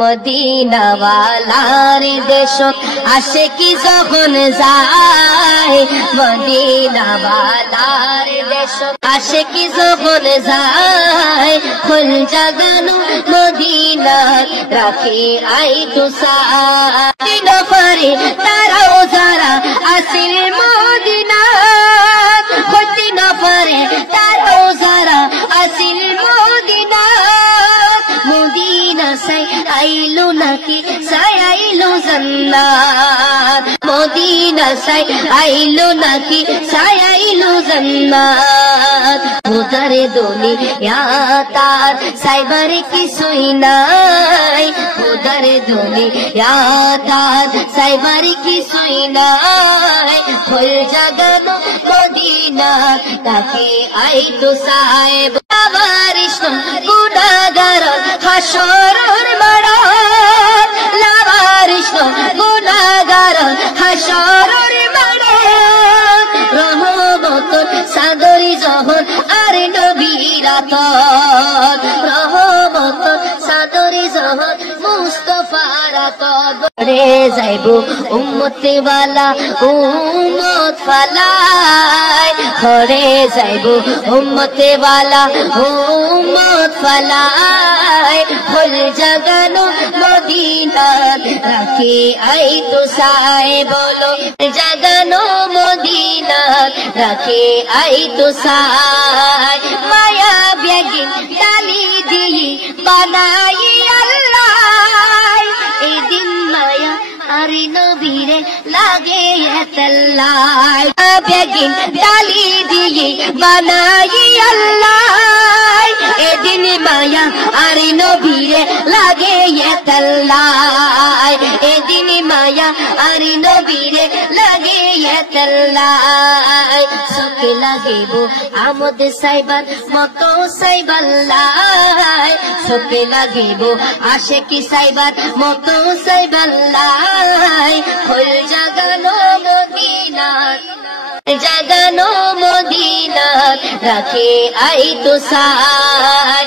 Medina ওয়ালার দেশ আশিকি যখন যায় মদিনা ওয়ালার দেশ আশিকি যখন যায় ফুল জাগানো মদিনা রাখে আই তুষার নফরে তারাও যারা আসিল মদিনা হতি নফরে তারাও যারা আসিল মদিনা মদিনা সাই আইলো নাকি সাই আইলো জান্নাত মদিনা সাই আইলো নাকি সাই আইলো জান্নাত উদারে দুনিয়া তার সাইবার কিছুই নাই উদারে দুনিয়া তার সাইবার কিছুই নাই ফুল জাগানো মদিনা তাকে আইতো সাহেব লাভারিশ গুনাহগার হাসরের মাঠ লাভারিশ গুনাহগার হাসরের মাঠ রহমত সাগরি যখন আর নবীরাত রহমত সাগরি যখন মুস্তাফারাত রে যাইবো উম্মতে ওয়ালা উম্মত ফালায় ঘরে যাইবো উম্মতে ওয়ালা উম্মত ফালায় ফুল জাগানো মদিনা রাখে আই তো সাই বলো জাগানো মদিনা রাখে আই তো সাই মায়া বেগিন ডালি দিয়ে বানাই আল্লাহ এই দিন মায়া আরে নবীরে লাগে এতলাই বেগিন ডালি দিয়ে বানাই আল্লাহ এদিন মায়া আরে নবীরে লাগে এতলাই এদিন মায়া আরে নবীরে লাগে এতলাই সকে লাগিব আমদ সাইবার মতো সাইবাল্লাই সকে লাগিব আশিকি সাইবার মতো সাইবাল্লাই ফুল জাগানো মদিনা জাগানো মদিনা রাখে আই তো সাই